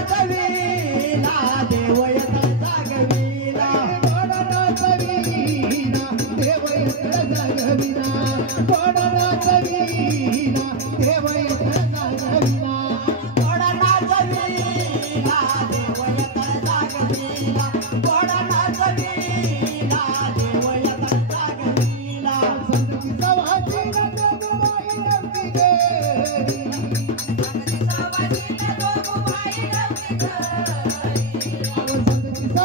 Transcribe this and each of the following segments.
नाचविला देव येता जागविला गोड नाचविला देव येता जागविला गोड नाचविला देव येता जागविला गोड नाचविला देव येता जागविला गोड नाचविला देव येता जागविला संगतीचा वाची नंदुबाई नव्हती घरी संगतीचा वाची नंदुबाई नव्हती घरी संगतीचा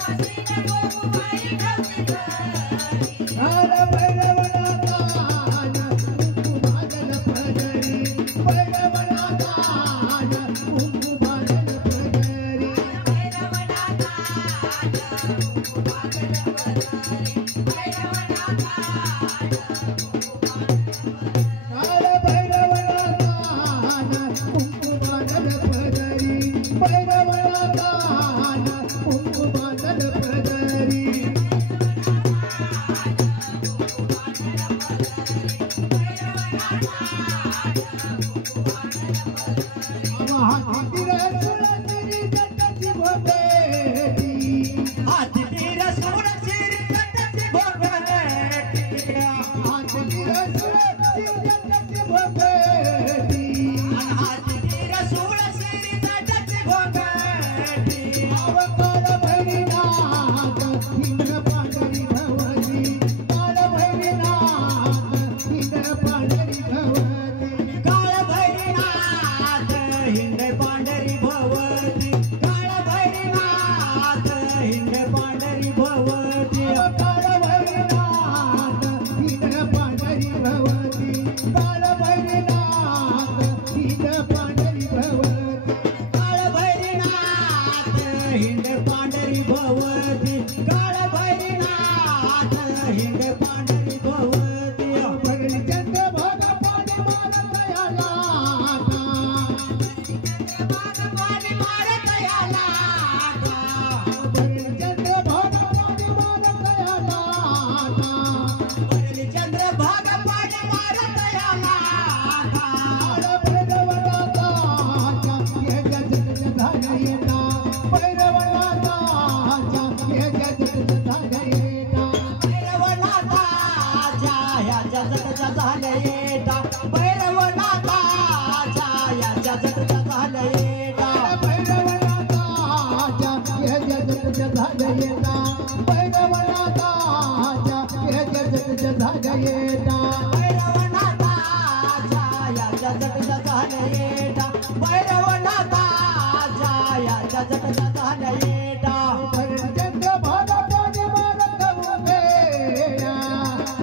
वाची नंदुबाई नव्हती घरी आला भैरवनाथा कुंकू भाजन पदरी भैरवनाथा कुंकू भाजन पदरी आला भैरवनाथा कुंकू भाजन पदरी भैरवनाथा कुंकू भाजन पदरी हाती रसुळाची जटाची भोपेटी हाती रसुळाची जटाची भोपेटी हाती रसुळाची जटाची भोपेटी हाती रसुळाची जटाची भोपेटी काळ भैरीनाथ इंद्र पांढरी भवती काळ भैरीनाथ इंद्र पांढरी भवती काळ भैरीनाथ हिंड पांढरी भवती काळ भैरीनाथ हिंड पांढरी भवती काळ भैरीनाथ इंद्र पांढरी भवती काळ भैरीनाथ इंद्र पांढरी भवती काळ भैरीनाथ हिंड पांढरी भवती काळ भैरीनाथ हिंड पांढरी भवती भगलीचंद भाग पाणी मारत याला पाणी मारत याला भगलीचंद भाग पाणी मारत याला चंद्र भाग पाणी मारत याला काळ भैरवनाथाच्या हे जगत झालं येता भैरवनाथाच्या हे जगत झालं येता भैरवनाथाच्या ह्या जगतच्या झाल्या येता भैरवनाथाच्या या जगतच्या झाल्या येता भैरवनाथाच्या हे जगत झालं येता भैरवनाथाच्या हे जगत झालं येता भैरवनाथाच्या या जगतच्या झाल्या येता भैरवनाथाच्या या जगतच्या झाल्या येता चंद्र भाग पाणी मारत उभेया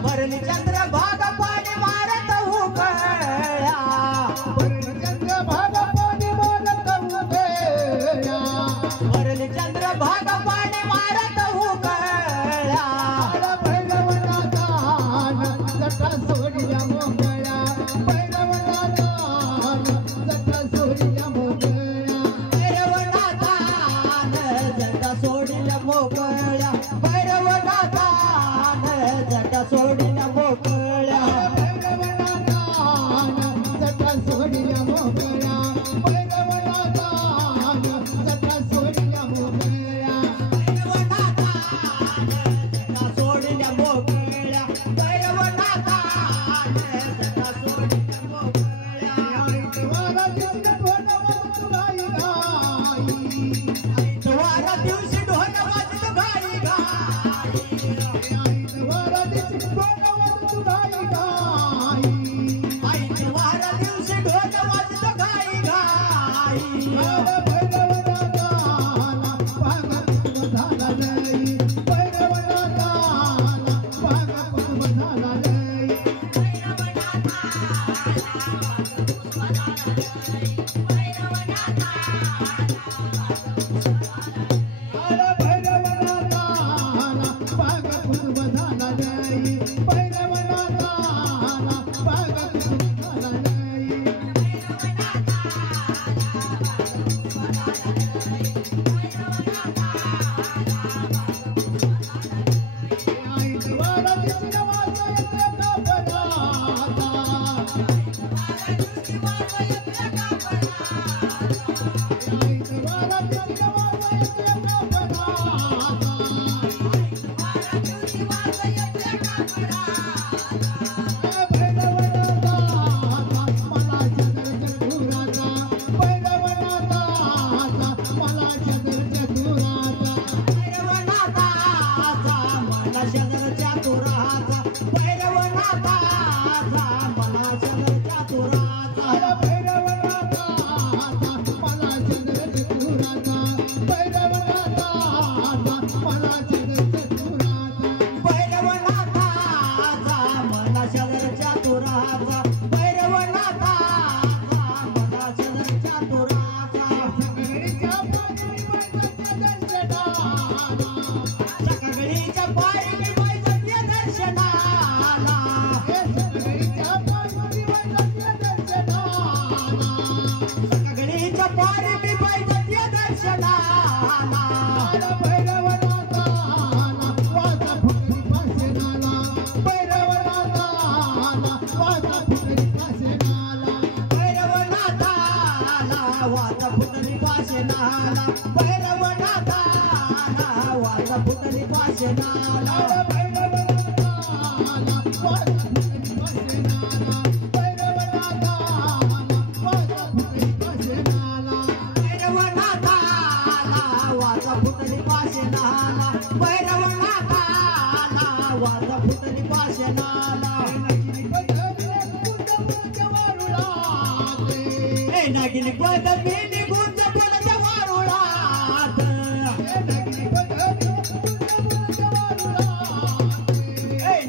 भरली चंद्र भाग पाणी मारत उकळ्या चंद्र भाग पाणी मारत उभेया भरली चंद्र भाग पाणी मारत उकळ्या भैरवनाथान जटा सोडिया मोकळ्या भैरवनाथान जटा सोडिया मोकळ्या भैरवनाथान जटा सोडल्या मोकळ्या भैरवनाथान जटा सोडल्या मोकळ्या भैरवनाथान जटा सोडिया मोकळ्या भैरवनाथान जटा सोडिया मोकळ्या भैरवनाथान जटा सोडल्या मोकळ्या भैरवनाथान जटा सोडल्या मोकळ्या वारा दिवशी ढोल वाजतो गाई गाई द्वारा दिवशी ढोल वाजतो घाई घाई वारा दिवशी ढोल वाजतो गाई गाई वारा दिवशी ढोल वाजतो घाई भैरवनाथाला वाचा पुतळी पाशनाला वाचा पुतळी पाशनाला नागिनी पदमी गुंज पडच्या वारुळात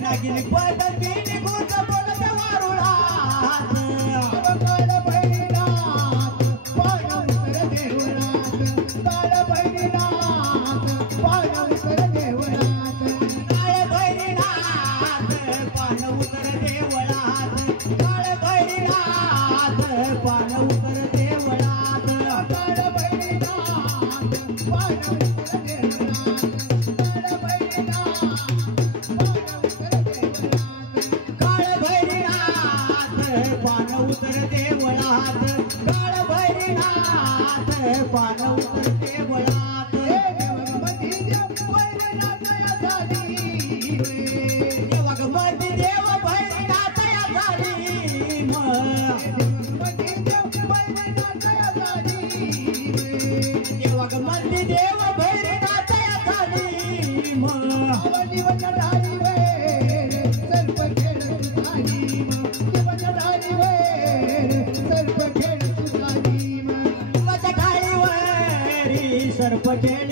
नागिनी पदमी गुंज पडच्या वारुळात काळ भैरीनाथ पाणवकर देवळात काळ भैरीनाथ पाणवकर देवळात काळ भैरीनाथ पाणवकर देवळात काळ भैरीनाथ पाणवकर देवळात काळ भैरीनाथ पाणवकर देवळात काळ भैरीनाथ काळ भैरीनाथ पाणवकर देवळात काळ भैरीनाथ पाणवकर देवळात देवगमती देव भैरीनाथ या झाली देवगमती देव भैरीनाथ या झाली सर्प खेळ